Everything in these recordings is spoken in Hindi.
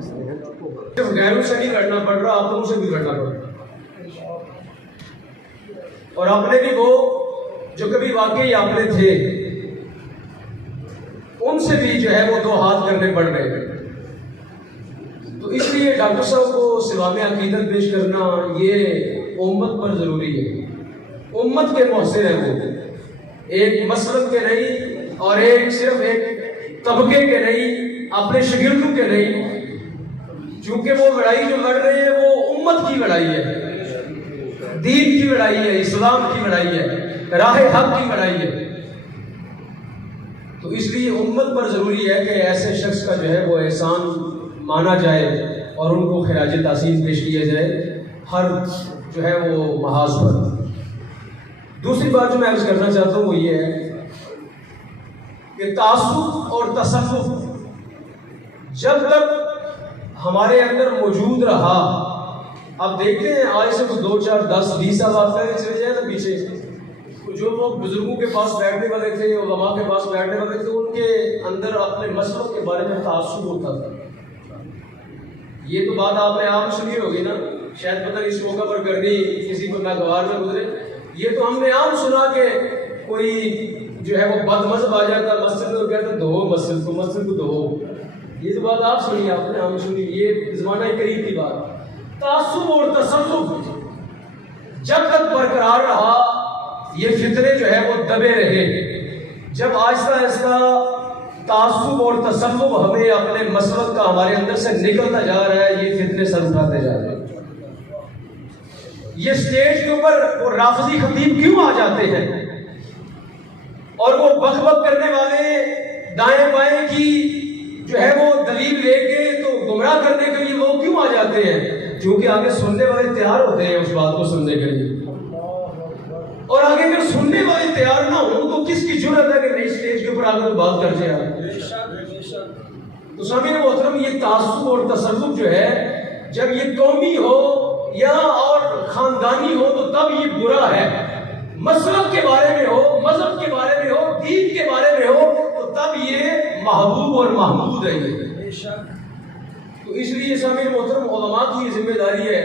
सिर्फ गैरों से नहीं लड़ना पड़ रहा, अपनों से भी लड़ना पड़ रहा। और अपने भी वो जो कभी वाकई अपने थे, उनसे भी जो है वो दो हाथ करने पड़ रहे। तो इसलिए डॉक्टर साहब को सिवामे अकीदत पेश करना ये उम्मत पर जरूरी है। उम्मत के मोहसिन है वो, एक मसलब के नहीं और एक सिर्फ एक तबके के नहीं, अपने शागिर्दों के नहीं। चूंकि वो लड़ाई जो लड़ रहे हैं वो उम्मत की लड़ाई है, दीन की लड़ाई है, इस्लाम की लड़ाई है, राह हक की लड़ाई है। तो इसलिए उम्मत पर जरूरी है कि ऐसे शख्स का जो है वो एहसान माना जाए और उनको खिराज तासीर पेश किया जाए हर जो है वो महाज पर। दूसरी बात जो मैं अर्ज करना चाहता हूँ वो ये है कि तासुब और तसव्वुफ जब तक हमारे अंदर मौजूद रहा, अब देखते हैं आज से कुछ 2, 4, 10, 20 साल आप चले जाए ना पीछे, जो लोग बुजुर्गों के पास बैठने वाले थे, उलमा के पास बैठने वाले थे, उनके अंदर अपने मसलब के बारे में तासुब होता था। ये तो बात आपने आप सुनी होगी ना, शायद पता नहीं इस मौका पर करनी किसी को नागवार में गुजरे। ये तो हमने आम सुना कि कोई जो है वो बदमज़हब आ जाता मस्जिद में, कहता धो मस्जिद को धो। ये तो बात आप सुनी, आपने हम सुनी, ये ज़माना करीब की बात। तासुब और तसव्वुफ जब तक बरकरार रहा, ये फितरे जो है वो दबे रहे। जब आहिस्ता आहिस्ता तासुब और तसव्वुफ हमें अपने मसलक का हमारे अंदर से निकलता जा रहा है, ये फितने सर उठाते जा रहे हैं। ये स्टेज के ऊपर वो राफजी खतीब क्यों आ जाते हैं और वो बकबक करने वाले दाएं बाएं की जो है वो दलील लेके तो गुमराह करने के लिए लोग क्यों आ जाते हैं? क्योंकि आगे सुनने वाले तैयार होते हैं उस बात को सुनने के लिए। और आगे अगर सुनने वाले तैयार ना हो तो किसकी जुर्रत है कि नई स्टेज के ऊपर आकर बात कर जाए? तो सामीन मोहतरम, ये तासुब और तसव्वुफ जो है, जब ये कौमी हो या और खानदानी हो तो तब ये बुरा है। मसलब के बारे में हो, मजहब के बारे में हो, दीन के बारे में हो तो तब ये महबूब और महमूद है ये। तो इसलिए सामीन मोहतरम, उलमा की ये जिम्मेदारी है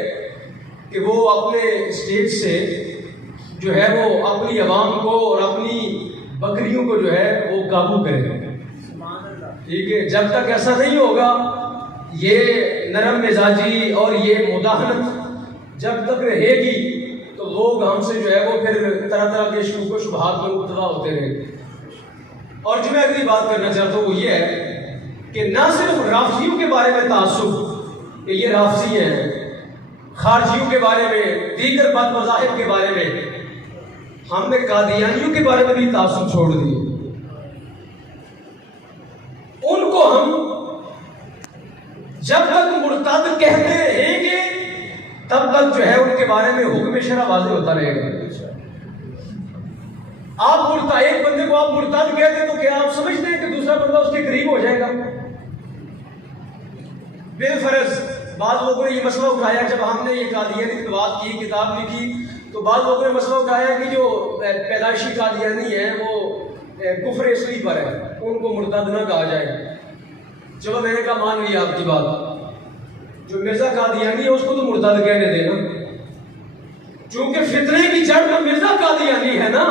कि वो अपने स्टेज से जो है वो अपनी आवाम को और अपनी बकरियों को जो है वो काबू करें। ठीक है, जब तक ऐसा नहीं होगा, ये नरम मिजाजी और ये मुदाहनत जब तक रहेगी तो लोग हमसे जो है वो फिर तरह तरह के शुबह शुबहात में मुब्तला होते रहेंगे। और जो मैं अगली बात करना चाहता हूँ वो ये है कि ना सिर्फ राफजियों के बारे में तासुब कि ये राफजी हैं, खारजियों के बारे में, दीगर बद मज़ाहिब के बारे में, हमने कादियानियों के बारे में भी तासुब छोड़ दिए। उनको हम जब तक मुर्तद कहते रहेंगे तब तक जो है उनके बारे में हुक्म शरअ वाज़ेह होता रहेगा। आप एक बंदे को आप मुर्तद कहते तो क्या आप समझते हैं कि दूसरा बंदा उसके करीब हो जाएगा? बेफर्ज बाद लोगों ने ये मसला उठाया, जब हमने ये कादियानी की बात की, किताब लिखी, तो बाद लोगों ने मसला उठाया कि जो पैदाइशी कादियानी है वो कुफ्र इसलिए पर है, उनको मुर्तद न कहा जाए। चलो मैंने कहा मान लिया आपकी बात, जो मिर्जा कादियानी है उसको तो मुर्तद कहने देना, क्योंकि फितने की जड़ में मिर्जा कादियानी है ना,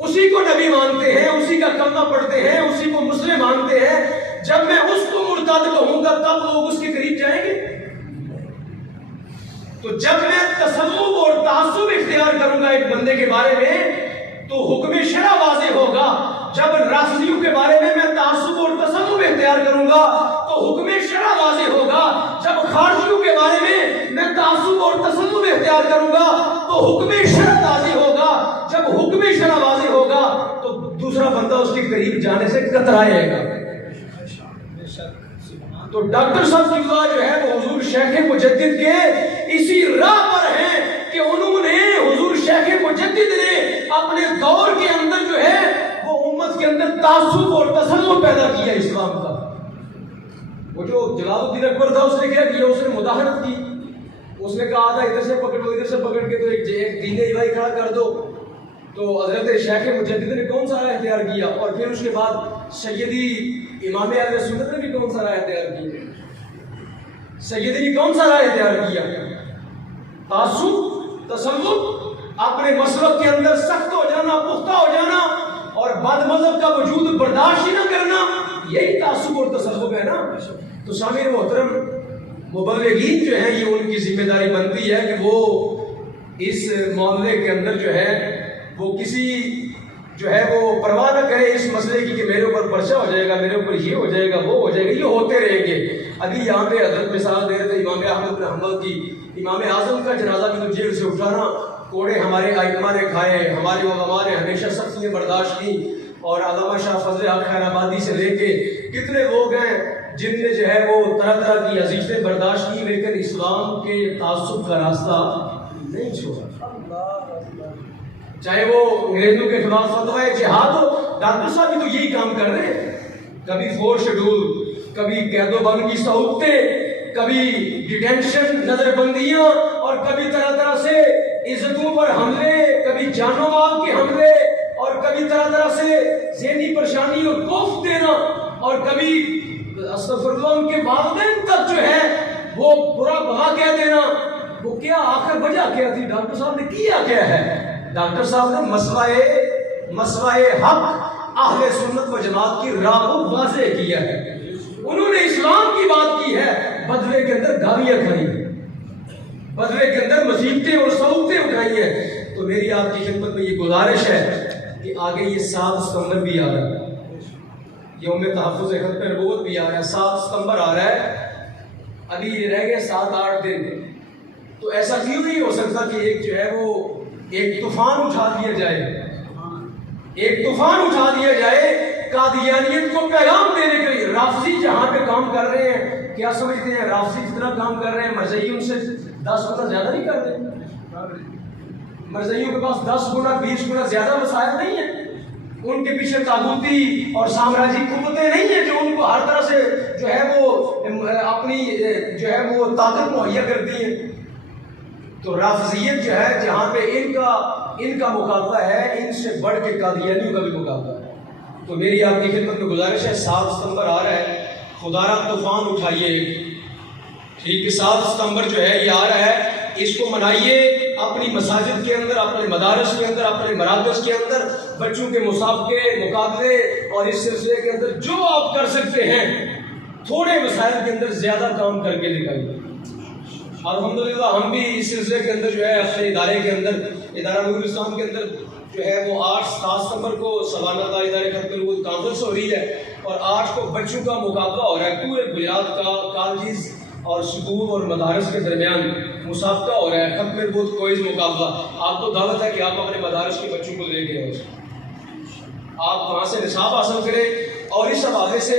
उसी को नबी मानते हैं, उसी का कलमा पढ़ते हैं, उसी को मुस्लिम मानते हैं। जब मैं उसको मुर्तद कहूंगा तब लोग उसके करीब जाएंगे। तो जब मैं तसव्वुफ और तासुब इख्तियार करूंगा एक बंदे के बारे में तो हुक्म शरअ वाज़ेह होगा। जब राफजियों के बारे में मैं तासुब और तसव्वुफ इख्तियार करूंगा तो हुक्म शरअ वाज़ेह होगा। जब खारजियों के बारे में मैं तासुब और तसव्वुफ इख्तियार करूंगा तो हुक्म शरअ वाज़ेह होगा। जब हुक्म शरअ वाज़ेह होगा तो दूसरा बंदा उसके करीब जाने से कतराएगा। तो डॉक्टर साहब की जो है वो हुजूर शेख मुजद्दिद के इसी राह पर हैं कि उन्होंने, हुजूर शेख मुजद्दिद ने अपने दौर के अंदर जो है वो उम्मत के अंदर तासुब और तसव्वुफ पैदा किया इस्लाम का। वो जो जलालुद्दीन अकबर था उसने क्या किया? उसने मुदाहनत की। उसने कहा था इधर से पकड़ लो, इधर से पकड़ के तो एक दीने इलाही खड़ा कर दो। तो हजरत शेख मुजद्दिद ने कौन सा राह इख्तियार किया? और फिर उसके बाद सैयदी इमाम अहले सुन्नत ने भी कौन सा राह इख्तियार किया? सैयदी ने कौन सा राय तैयार किया? तासुब, तसव्वुफ, अपने मसलक के अंदर सख्त हो जाना, पुख्ता हो जाना और बद मजहब का वजूद बर्दाश्त ही ना करना, यही तासुब और तसव्वुफ है ना। तो शामिर मोहतरम, मुबल्लिगीन जो है ये उनकी जिम्मेदारी बनती है कि वो इस मामले के अंदर जो है वो किसी जो है वो परवाह न करे इस मसले की कि मेरे ऊपर पर्चा हो जाएगा, मेरे ऊपर ये हो जाएगा, वो हो जाएगा, ये होते रहेंगे। अभी यहाँ पे हजरत मिसाल दे रहे थे इमाम अहमद बिन हंबल की, इमाम आजम का जनाजा भी तो जेल से उठाना, कोड़े हमारे आइम्मा ने खाए, हमारे उलमा ने हमेशा सख्तियाँ बर्दाश्त की, और अल्लामा शाह फजल हक खैराबादी से लेके कितने लोग हैं जिनने जो है वो तरह तरह की अजीज़ें बर्दाश्त की, लेकिन इस्लाम के तासुब का रास्ता नहीं छोड़ा। चाहे वो अंग्रेजों के खिलाफ फतवा जिहाद हो, डॉक्टर साहब भी तो यही काम कर रहे हैं। कभी 4 शेड्यूल, कभी कैदोबंद की सहूलतें, कभी डिटेंशन, नजरबंदियां, और कभी तरह तरह से इज्जतों पर हमले, कभी जानो माल के हमले, और कभी तरह तरह से ज़हनी परेशानी और खौफ देना, और कभी अस्तगफिरुल्लाह उनके वालिदैन तक जो है वो बुरा भला कह देना। वो क्या आखिर वजह क्या थी? डॉक्टर साहब ने किया क्या है? डॉक्टर साहब ने मसवाए हक अहले सुन्नत व जमात की राह को वाज़ेह किया है। उन्होंने इस्लाम की बात की है, बदले के अंदर गालियां खाई, बदले के अंदर मुसीबतें और सहूलतें उठाई है। तो मेरी आपकी खिदमत में ये गुजारिश है कि आगे ये 7 सितंबर भी आ रहा है, यौम तहफ़्फ़ुज़ खत्म नबूवत भी आ रहा है, 7 सितंबर आ रहा है, अभी रह गए 7-8 दिन। तो ऐसा क्यों नहीं हो सकता कि एक जो है वो एक तूफान उठा दिया जाए, एक तूफान उठा दिया जाए कादियानियत को पैगाम देने के लिए। राफजी जहां पे काम कर रहे हैं, क्या समझते हैं राफजी जितना काम कर रहे हैं मरज़ई उनसे 10 गुना ज्यादा नहीं कर रहे? मरज़इयों के पास 10 गुना 20 गुना ज्यादा वसाइल नहीं है, उनके पीछे तागूती और साम्राज्यिक कुव्वतें नहीं है जो उनको हर तरह से जो है वो अपनी जो है वो ताकत मुहैया करती है। तो राफजियत जो है जहाँ पे इनका मुकाबला है, इनसे बढ़ के कादियानियों का भी मुकाबला है। तो मेरी आपकी खिदमत में गुजारिश है, 7 सितंबर आ रहा है, खुदारा तूफान उठाइए, ठीक है? 7 सितंबर जो है ये आ रहा है, इसको मनाइए अपनी मसाजिद के अंदर, अपने मदारस के अंदर, अपने मराकज़ के अंदर, बच्चों के मुसाबके, मुकाबले, और इस सिलसिले के अंदर जो आप कर सकते हैं थोड़े वसाइल के अंदर ज्यादा काम करके दिखाइए। अल्हम्दुलिल्लाह हम भी इस सिलसिले के अंदर जो है अपने इदारे के अंदर, इदारा नूरुल इस्लाम के अंदर जो है वो 8-7 सितंबर को सालाना इदारे खत्म नबूवत कॉन्फ्रेंस हो रही है, और 8 को बच्चों का मुकाबला हो रहा है, पूरे गुजरात का कॉलेज और स्कूल और मदारस के दरमियान मुसाबका हो रहा है, खत्म नबूवत क्विज़ मुकाबला। आपको दावत है कि आप अपने मदारस के बच्चों को लेके आए, आप वहाँ से निसाब हासिल करें, और इस हवाले से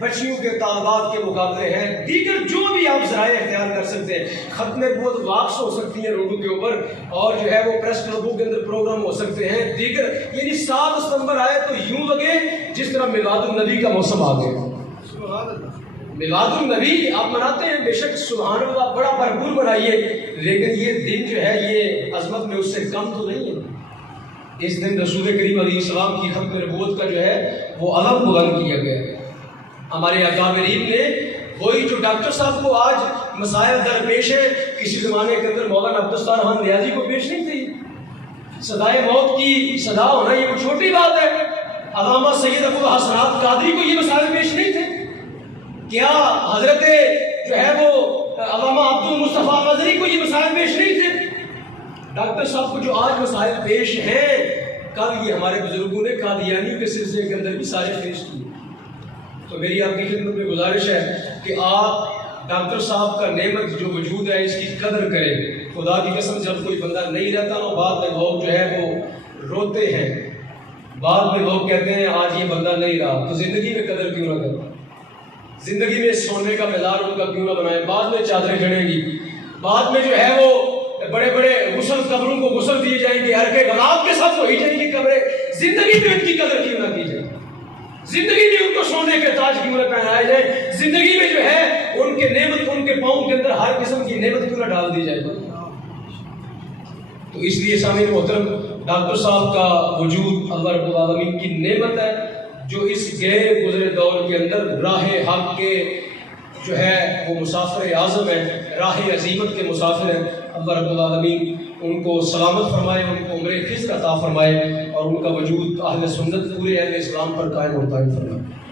बच्चियों के तालबात के मुकाबले हैं, दीगर जो भी आप ज़राए इख्तियार कर सकते हैं। खत्म नबूवत वाक्स हो सकती है रोडों के ऊपर, और जो है वो प्रेस क्लबों के अंदर प्रोग्राम हो सकते हैं दीगर। यानी 7 सितंबर आए तो यूं लगे जिस तरह मिलादुन नबी का मौसम आ गया। मिलादुन नबी आप मनाते हैं, बेशक सुभान अल्लाह, बड़ा भरपूर मनाइए, लेकिन ये दिन जो है ये अजमत में उससे कम तो नहीं है। इस दिन रसूल करीम अलैहिस्सलाम की खत्म नबूवत का जो है वो अलम बुलंद किया गया है। हमारे अकाबरीन ने वही जो डॉक्टर साहब को आज मसाइल दरपेश है, किसी ज़माने के अंदर मौलाना अब्दुस्तार खान नियाज़ी को पेश नहीं थी। सदाए मौत की सदा होना ये कोई छोटी बात है। अल्लामा सैयद अबुल हसनात कादरी को ये मसाइल पेश नहीं थे क्या? हजरत जो है वो अल्लामा अब्दुल मुस्तफ़ा नज़री को ये मसाइल पेश नहीं थे? डॉक्टर साहब को जो आज मसाइल पेश हैं, कल ये हमारे बुजुर्गों ने कादियानियों के सिलसिले के अंदर भी सारे पेश किए। तो मेरी आपकी खिदमत में गुजारिश है कि आप डॉक्टर साहब का नेमत जो वजूद है इसकी कदर करें। खुदा की कसम, जब कोई बंदा नहीं रहता ना, बाद में लोग जो है वो रोते हैं, बाद में लोग कहते हैं आज ये बंदा नहीं रहा, तो ज़िंदगी में कदर क्यों ना करें, ज़िंदगी में सोने का मेदार उनका क्यों ना बनाए। बाद में चादरें चढ़ेंगी, बाद में जो है वो बड़े बड़े गुसल कब्रों को गुसल दिए जाएंगे, हर के गुलाब के साथ वही जाएंगी कब्रें। जिंदगी में उनकी कदर क्यों ना की जाए, जिंदगी में उनको सोने के ताज क्यों न पहनाए जाए, जिंदगी में जो है उनके नेमत, उनके पाँव के अंदर हर किस्म की नेमत क्यों न डाल दी जाए। तो इसलिए सामने मोहतरम, डॉक्टर साहब का वजूद अल्लाह रब्बुल आलमीन की नेमत है, जो इस गैर गुजरे दौर के अंदर राह हक के जो है वो मुसाफिर आज़म है, राह अज़ीमत के मुसाफिर हैं। अल्लाह रब्बुल आलमीन उनको सलामत फरमाए, उनको उम्र खिज़्र अता फरमाए और उनका वजूद अहले सुन्नत पूरे अहले इस्लाम पर कायम और दायम फरमाए।